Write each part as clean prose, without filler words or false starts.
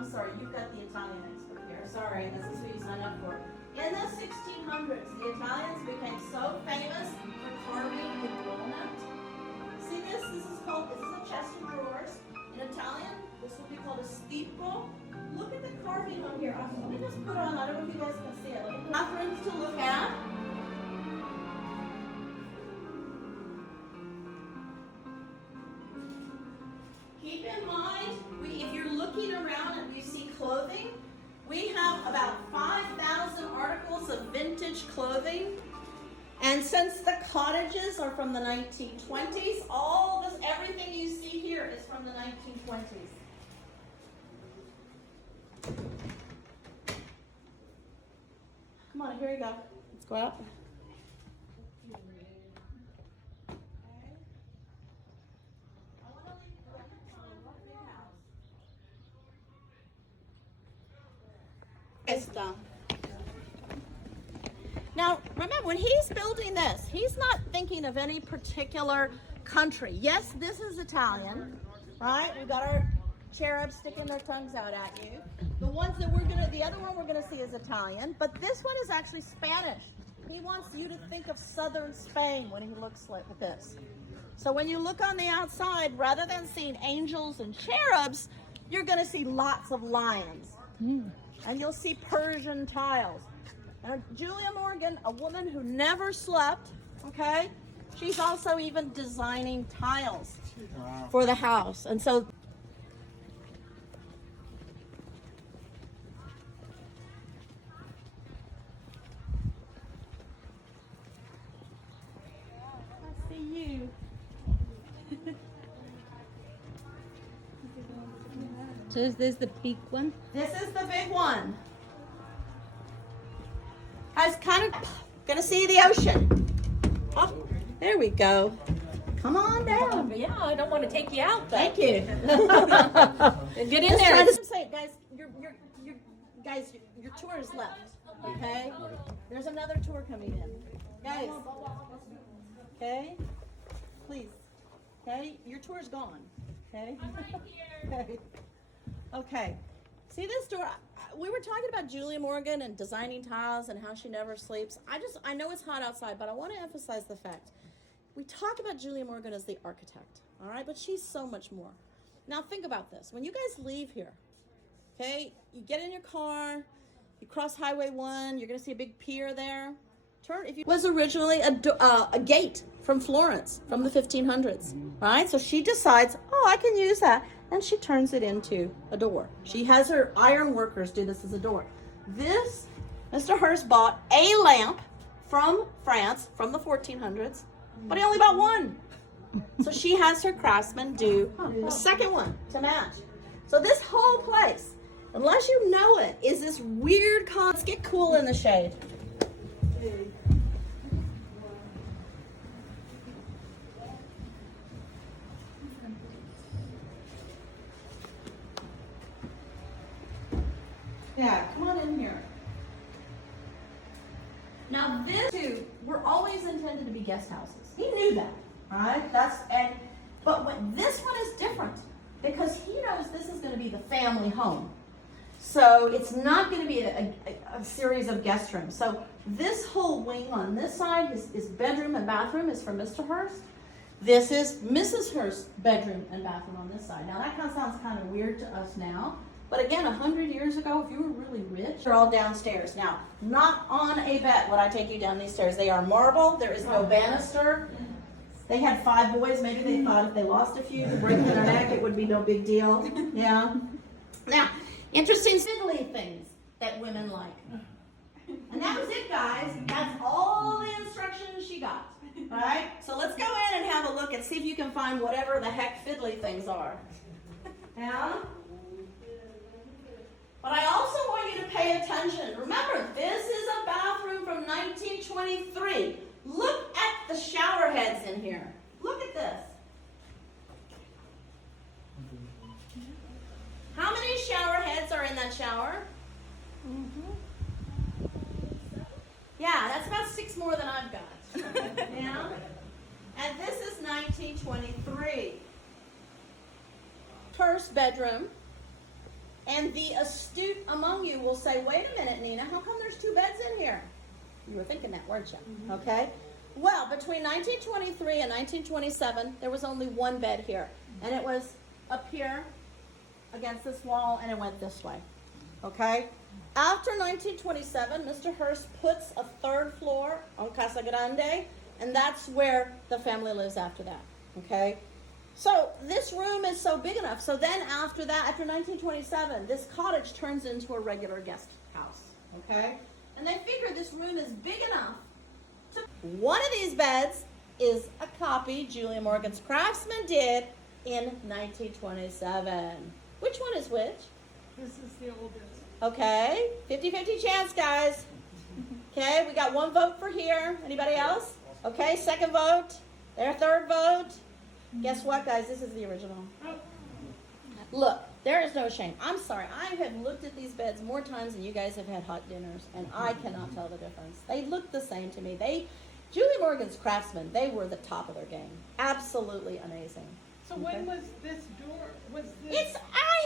I'm sorry, you've got the Italian expert here. Sorry, this is who you signed up for. In the 1600s, the Italians became so famous for carving in walnut. See this? This is a chest of drawers. In Italian, this would be called a stipo. Look at the carving on here. Let me just put on, I don't know if you guys can see it. Bathrooms to look at. Keep in mind, if you're looking around and you see clothing, we have about 5,000 articles of vintage clothing. And since the cottages are from the 1920s, everything you see here is from the 1920s. Come on, here you go. Let's go out. Now, remember, when he's building this, he's not thinking of any particular country. Yes, this is Italian, right? We've got our cherubs sticking their tongues out at you. The other one we're gonna see is Italian, but this one is actually Spanish. He wants you to think of southern Spain when he looks like this. So when you look on the outside, rather than seeing angels and cherubs, you're gonna see lots of lions. And you'll see Persian tiles. And Julia Morgan, a woman who never slept, okay? She's also even designing tiles for the house. And so I see you. So there's the big one. This is the big one. I was kind of gonna see the ocean. Oh, there we go. Come on down. Yeah, I don't want to take you out. Thank you. Get in there. Just say, guys, your tour is left. Okay. There's another tour coming in, guys. Okay. Please. Okay. Your tour's gone. Okay. Okay. Okay. See this door? We were talking about Julia Morgan and designing tiles and how she never sleeps. I know it's hot outside, but I want to emphasize the fact. We talk about Julia Morgan as the architect, all right? But she's so much more. Now think about this. When you guys leave here, okay, you get in your car, you cross Highway 1, you're going to see a big pier there. It was originally a gate from Florence from the 1500s, right? So she decides, oh, I can use that. And she turns it into a door. She has her iron workers do this as a door. This, Mr. Hearst bought a lamp from France from the 1400s, but he only bought one. So she has her craftsmen do a second one to match. So this whole place, unless you know it, is this weird let's get cool in the shade. Yeah, come on in here. Now this two were always intended to be guest houses. He knew that, right? But this one is different because he knows this is going to be the family home. So it's not going to be a series of guest rooms. So this whole wing on this side is bedroom and bathroom is for Mr. Hearst. This is Mrs. Hearst's bedroom and bathroom on this side. Now that kind of sounds kind of weird to us now. But again, 100 years ago, if you were really rich, they're all downstairs. Now, not on a bet would I take you down these stairs. They are marble. There is no banister. They had 5 boys. Maybe they thought if they lost a few to break their neck, it would be no big deal. Yeah. Now, interesting fiddly things that women like. And that was it, guys. That's all the instructions she got. All right? So let's go in and have a look and see if you can find whatever the heck fiddly things are. Yeah? But I also want you to pay attention. Remember, this is a bathroom from 1923. Look at the shower heads in here. Look at this. How many shower heads are in that shower? Yeah, that's about 6 more than I've got. Yeah? And this is 1923. First bedroom. And the astute among you will say, wait a minute, Nina, how come there's 2 beds in here? You were thinking that, weren't you? Okay. Well, between 1923 and 1927, there was only 1 bed here. And it was up here against this wall, and it went this way. Okay? After 1927, Mr. Hearst puts a 3rd floor on Casa Grande, and that's where the family lives after that. Okay? So this room is so big enough. So then after that, after 1927, this cottage turns into a regular guest house. Okay? And they figure this room is big enough. One of these beds is a copy Julia Morgan's craftsman did in 1927. Which one is which? This is the oldest. Okay, 50-50 chance, guys. Okay, we got 1 vote for here. Anybody else? Okay, 2nd vote. Their 3rd vote. Guess what, guys? This is the original. Look, there is no shame. I'm sorry. I have looked at these beds more times than you guys have had hot dinners, and I cannot tell the difference. They look the same to me. Julie Morgan's craftsmen, they were the top of their game. Absolutely amazing. So when was this door? I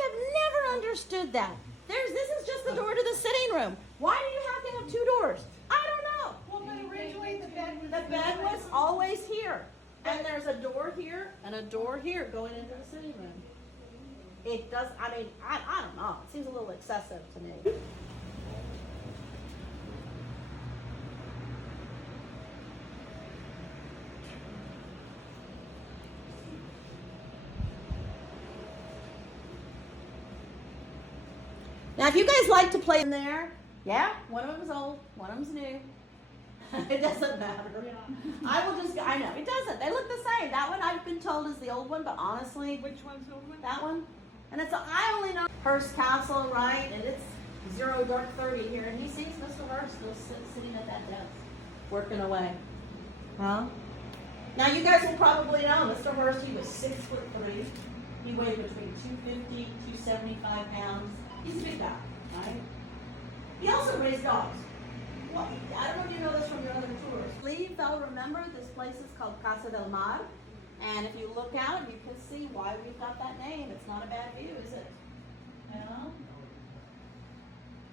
have never understood that. This is just the door to the sitting room. Why do you have to have 2 doors? I don't know. Well, but originally the bed was always here. And there's a door here and a door here going into the sitting room. It does, I don't know. It seems a little excessive to me. Now, if you guys like to play in there, yeah, one of them is old, one of them's new. It doesn't matter. I know, it doesn't. They look the same. That one I've been told is the old one, but honestly, Which one's the old one? that one. And I only know Hearst Castle, right? And it's 0 dark 30 here. And he sees Mr. Hearst still sitting at that desk, working away. Huh? Now, you guys will probably know Mr. Hearst, he was 6'3". He weighed between 250, 275 pounds. He's a big guy, right? He also raised dogs. Well, I don't know if you know this from your other tours. Leave, they'll remember this place is called Casa del Mar. And if you look out, you can see why we've got that name. It's not a bad view, is it? You know?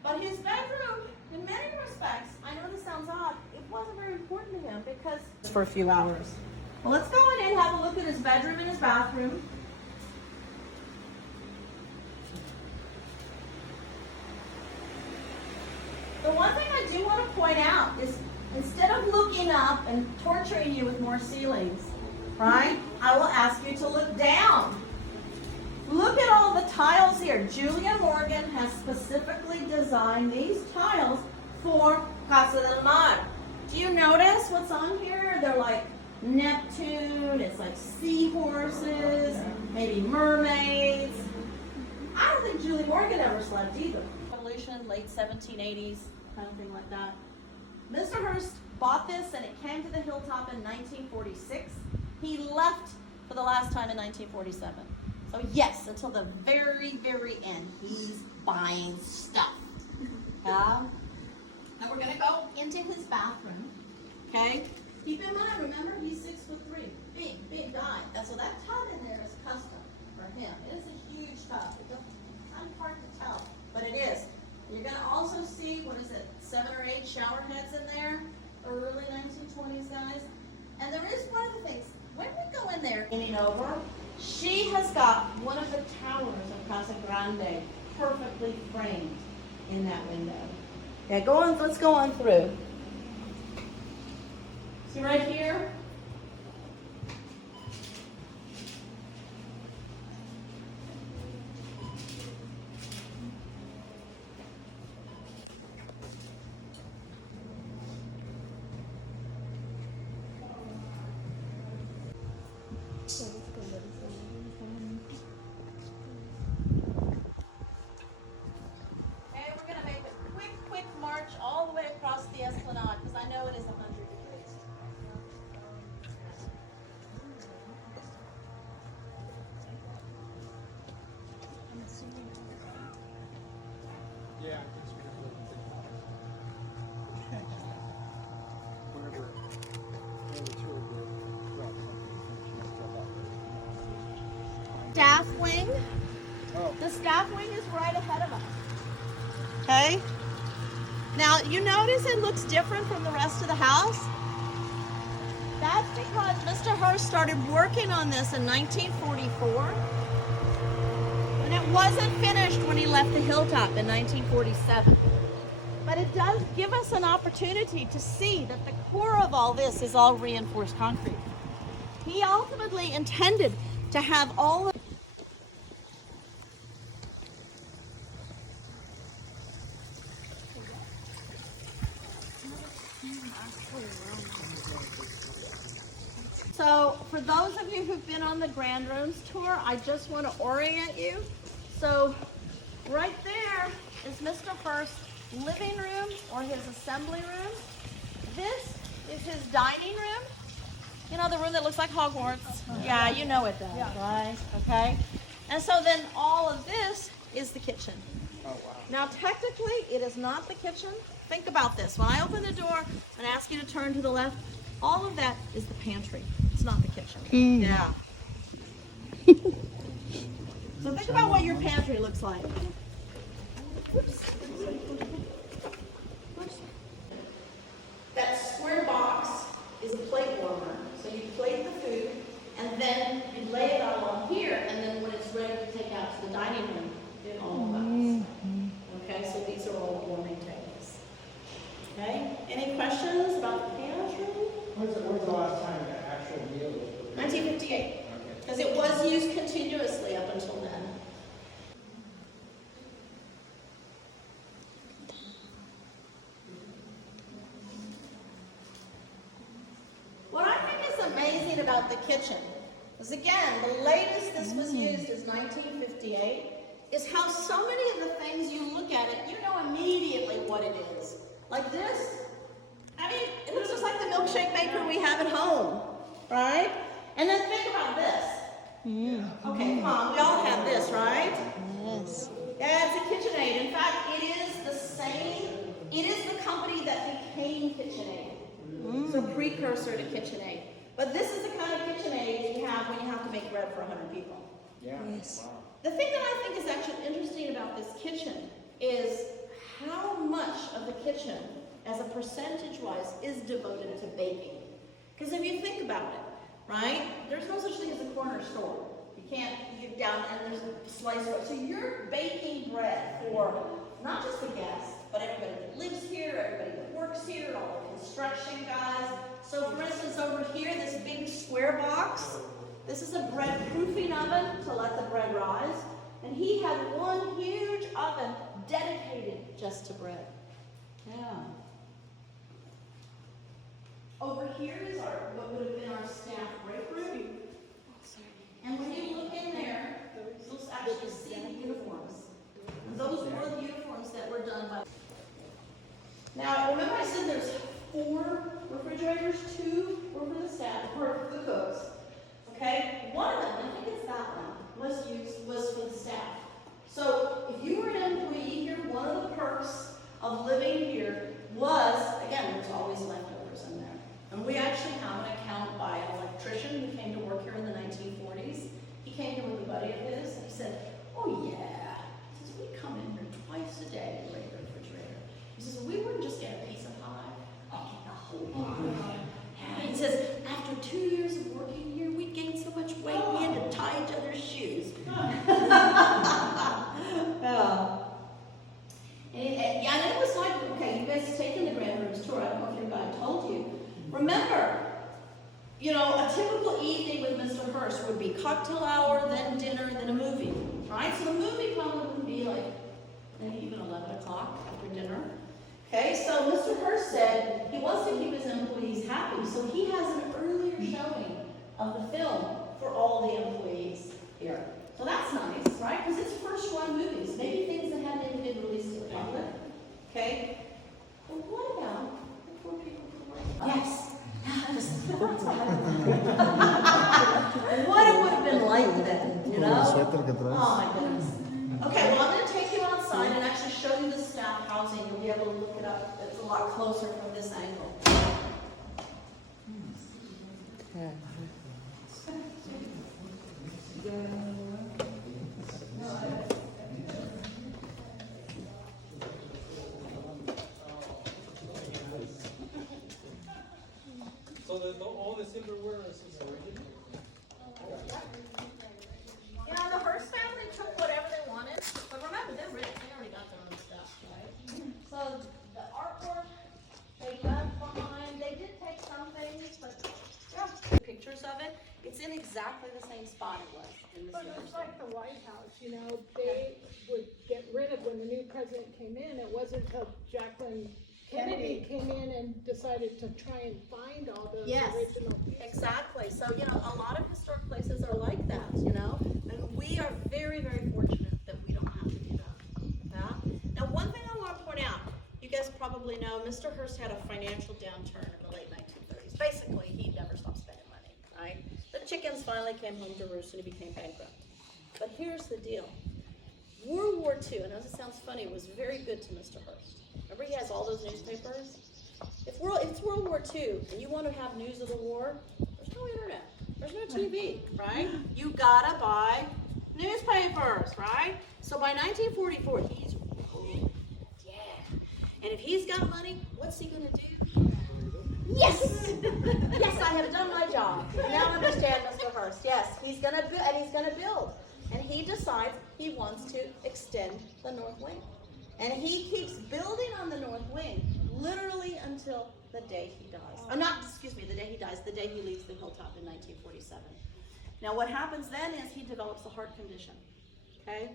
But his bedroom, in many respects, I know this sounds odd, it wasn't very important to him because for a few hours. Well, let's go in and have a look at his bedroom and his bathroom. The one thing I do want to point out is instead of looking up and torturing you with more ceilings, right, I will ask you to look down. Look at all the tiles here. Julia Morgan has specifically designed these tiles for Casa del Mar. Do you notice what's on here? They're like Neptune, it's like seahorses, maybe mermaids. I don't think Julie Morgan ever slept either. Revolution, late 1780s, kind of thing like that. Mr. Hearst bought this and it came to the Hilltop in 1946. He left for the last time in 1947. So yes, until the very, very end, he's buying stuff. Now we're gonna go into his bathroom, okay? Keep in mind, remember, he's 6'3", big guy. And so that tub in there is custom for him. It is a huge tub. It's kind of hard to tell, but it is. You're gonna also see, 7 or 8 shower heads in there, early 1920s, guys. And there is one of the things, when we go in there, leaning over, she has got one of the towers of Casa Grande perfectly framed in that window. Yeah, let's go on through. See right here? All the way across the Esplanade, because I know it is 100 degrees. Yeah, I think so. Whenever the tour did, Staff wing. The staff wing is right ahead of us. Okay? Now, you notice it looks different from the rest of the house? That's because Mr. Hurst started working on this in 1944. And it wasn't finished when he left the hilltop in 1947. But it does give us an opportunity to see that the core of all this is all reinforced concrete. He ultimately intended to have all of So, for those of you who've been on the Grand Rooms tour, I just want to orient you. So, right there is Mr. Hurst's living room or his assembly room. This is his dining room. You know, the room that looks like Hogwarts? Yeah, you know it does, right? Okay. And so then all of this is the kitchen. Oh, wow. Now, technically, it is not the kitchen. Think about this. When I open the door and ask you to turn to the left, all of that is the pantry. It's not the kitchen. Yeah. So think about what your pantry looks like. Oops. That square box is a plate warmer. So you plate the food, and then you lay it out on here, and then when it's ready to take out to the dining room, it all goes. Okay, so these are all warming techniques. Okay, any questions about the pantry? When's the last time the actual meal was prepared? 1958, because it was used continuously up until then. What I think is amazing about the kitchen is, again, the latest this was used is 1958, is how so many of the things you look at it, you know immediately what it is. Like this. I mean, it looks just like the milkshake maker we have at home, right? And then think about this. Okay, come on, we all have this, right? Yes. Yeah, it's a KitchenAid. In fact, it is the same, it is the company that became KitchenAid. So precursor to KitchenAid. But this is the kind of KitchenAid you have when you have to make bread for 100 people. Yeah. Yes. Wow. The thing that I think is actually interesting about this kitchen is how much of the kitchen, as a percentage-wise, is devoted to baking. Because if you think about it, right, there's no such thing as a corner store. You can't get down and there's a slice of it. So you're baking bread for not just the guests, but everybody that lives here, everybody that works here, all the construction guys. So for instance, over here, this big square box, this is a bread proofing oven to let the bread rise. And he had one huge oven dedicated just to bread. Yeah. Over here is our, what would have been our staff break room. And when you look in there, you'll actually see the uniforms. And those were the uniforms that were done by. Now, remember I said there's 4 refrigerators, 2 were for the staff, for the cooks. Okay? One of them, I think it's that one, was for the staff. So if you were an employee here, one of the perks of living here was, again, there's always leftovers in there. And we actually have an account by an electrician who came to work here in the 1940s. He came here with a buddy of his, and he said, oh yeah. He says, we come in here twice a day to rate the refrigerator. He says, we wouldn't just get a piece of pie, I'll get the whole pie. Yeah. He says, after 2 years of working here, we gained so much weight, we had to tie each other's shoes. And it was like, okay, you guys have taken the Grand Rooms tour. I don't know if your guide told you. Remember, you know, a typical evening with Mr. Hurst would be cocktail hour, then dinner, then a movie, right? So the movie probably would be like maybe even 11 o'clock after dinner. Okay, so Mr. Hurst said he wants to keep his employees happy, so he has an earlier showing of the film for all the employees here. So that's nice, right? Because it's first run movies, maybe things that hadn't even been released to the public. Okay? But what about the poor people who work? Yes. What it would have been like then, you know? Oh my goodness. Okay, well I'm going to take you outside and actually show you the staff housing. You'll be able to look it up. It's a lot closer from this angle. Yeah. silverware is original? You know, the Hearst family took whatever they wanted, but remember, they're rich. They already got their own stuff, right? So the artwork, they left behind. They did take some things, but yeah, pictures of it. It's in exactly the same spot it was in the But it's Hearst. like the White House, you know, they would get rid of, when the new president came in, it wasn't until Jacqueline Kennedy came in and decided to try and find all those Yes. original pieces. Exactly. So, you know, a lot of historic places are like that, you know? And we are very, very fortunate that we don't have to do that. Yeah? Now, one thing I want to point out, you guys probably know, Mr. Hearst had a financial downturn in the late 1930s. Basically, he never stopped spending money, right? The chickens finally came home to roost and he became bankrupt. But here's the deal. World War II, and as it sounds funny, was very good to Mr. Hearst. Remember he has all those newspapers? If it's World War II and you want to have news of the war, there's no internet. There's no TV, right? You gotta buy newspapers, right? So by 1944, he's rolling. Yeah. And if he's got money, what's he gonna do? Yes! Yes, I have done my job. Now understand, Mr. Hearst. Yes, he's gonna build, and he's gonna build. And he decides he wants to extend the North Wing. And he keeps building on the North Wing, literally until the day he dies. The day he dies, the day he leaves the hilltop in 1947. Now what happens then is he develops a heart condition, okay?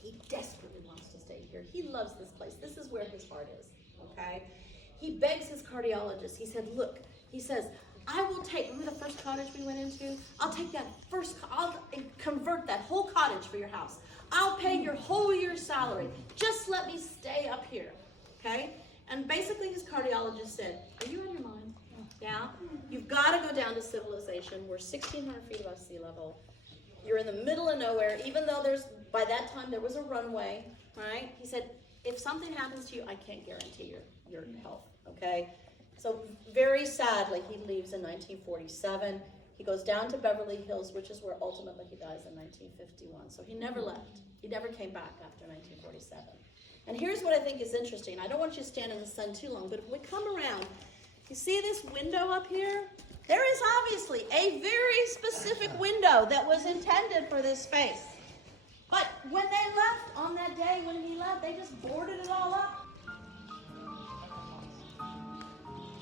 He desperately wants to stay here. He loves this place. This is where his heart is, okay? He begs his cardiologist. He said, look, he says, I will take, remember the first cottage we went into? I'll take that I'll convert that whole cottage for your house. I'll pay your whole year's salary. Just let me stay up here, okay? And basically his cardiologist said, are you on your mind? Yeah? You've got to go down to civilization. We're 1,600 feet above sea level. You're in the middle of nowhere, even though by that time there was a runway, right? He said, if something happens to you, I can't guarantee your health, okay? So very sadly, he leaves in 1947. He goes down to Beverly Hills, which is where ultimately he dies in 1951. So he never left. He never came back after 1947. And here's what I think is interesting. I don't want you to stand in the sun too long, but if we come around, you see this window up here? There is obviously a very specific window that was intended for this space. But when they left, on that day when he left, they just boarded it all up.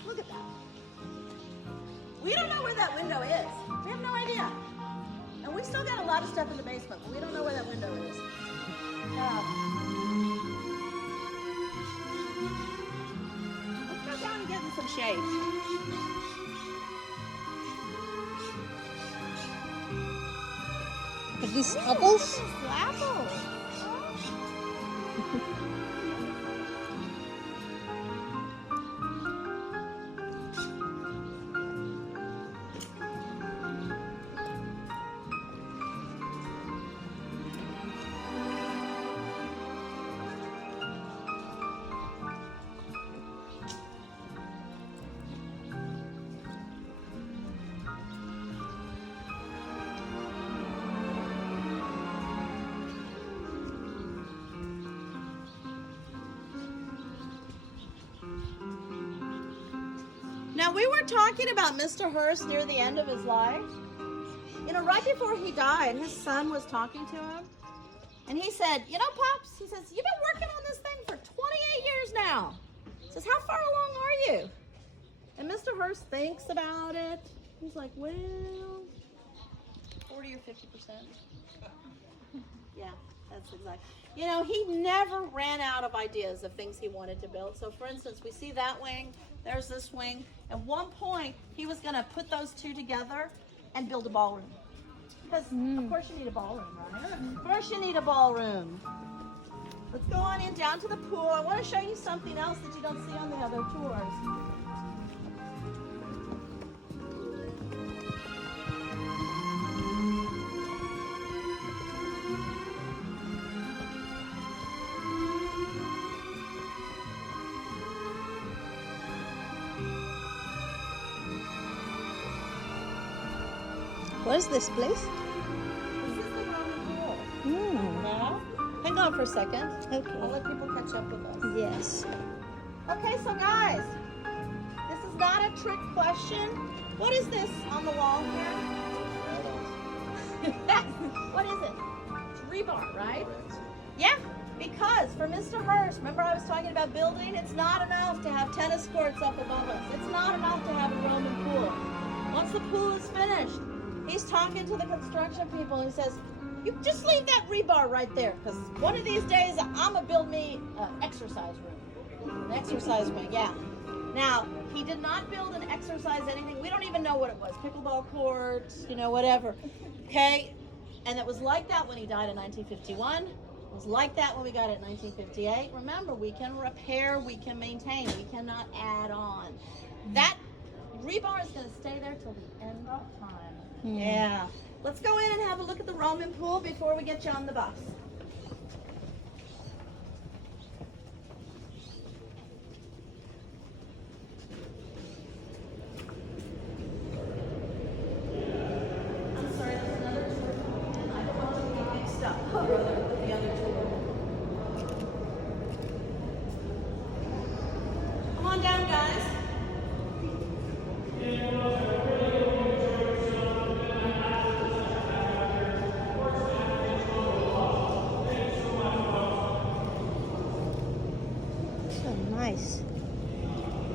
Look at that. We don't know where that window is. We have no idea. And we still got a lot of stuff in the basement, but we don't know where that window is. Let's go down and get in some shade. Are these apples? Apples. Now, we were talking about Mr. Hearst near the end of his life. You know, right before he died, his son was talking to him. And he said, you know, Pops, he says, you've been working on this thing for 28 years now. He says, how far along are you? And Mr. Hearst thinks about it. He's like, well, 40 or 50%. Yeah, that's exactly. You know, he never ran out of ideas of things he wanted to build. So, for instance, we see that wing. There's this wing. At one point, he was going to put those two together and build a ballroom. Because, of course, you need a ballroom, right? Of course you need a ballroom. Let's go on in down to the pool. I want to show you something else that you don't see on the other tours. Where's this place? This is the Roman pool. Mm. Hang on for a second. I'll Okay. let people catch up with us. Yes. Okay, so guys, this is not a trick question. What is this on the wall here? What is it? It's rebar, right? Yeah, because for Mr. Hurst, remember I was talking about building? It's not enough to have tennis courts up above us. It's not enough to have a Roman pool. Once the pool is finished, he's talking to the construction people and he says, you just leave that rebar right there, because one of these days I'm gonna build me an exercise room. An exercise wing, yeah. Now, he did not build an exercise anything. We don't even know what it was. Pickleball courts, you know, whatever. Okay? And it was like that when he died in 1951. It was like that when we got it in 1958. Remember, we can repair, we can maintain, we cannot add on. That rebar is going to stay there till the end of time. Yeah. Let's go in and have a look at the Roman pool before we get you on the bus. I'm sorry, there's another tour coming in. I don't want to get mixed up, brother, with the other tour. Come on down, guys. So nice.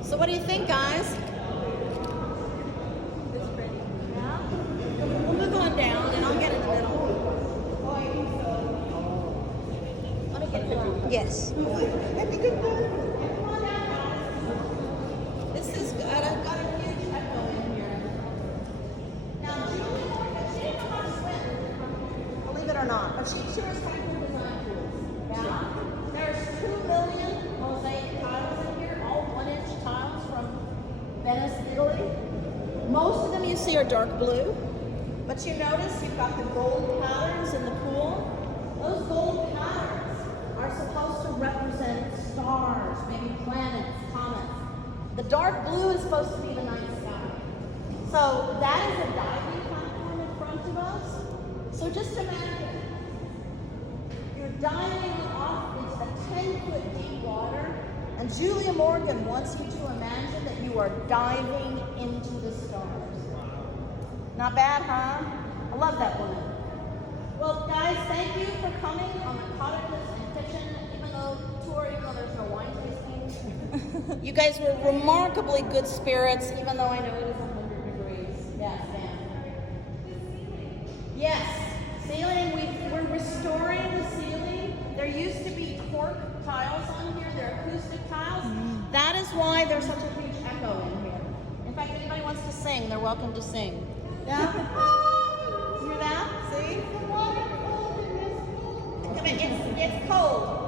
So what do you think, guys? Yeah? We'll move on down and I'll get in the middle. Let me get in the middle. Yes. Come on down, guys. This is good. I've got a huge echo in here. Now, Julie Morgan, she didn't know how to swim, believe it or not, but she was trying to design pools. Yeah? There's 2 million mosaic tiles in here, all 1-inch tiles from Venice, Italy. Most of them you see are dark blue, but you notice you've got the gold patterns in the pool. Those gold patterns are supposed to represent stars, maybe planets, comets. The dark blue is supposed to be the night sky. So that is a diving platform in front of us. So just imagine, you're diving off into the 10-foot deep water, and Julia Morgan wants you to imagine that you are diving into the stars. Not bad, huh? I love that woman. Well, guys, thank you for coming on the Cottages and Kitchen, even though there's no wine tasting. You guys were remarkably good spirits, even though I know it is 100 degrees. Yes, ma'am. Yes, ceiling, we're restoring the ceiling. There used to be cork tiles on here, they're acoustic tiles. That is why there's such a huge echo in here. In fact, anybody wants to sing, they're welcome to sing. Yeah? You hear that? See? Come in, it's cold.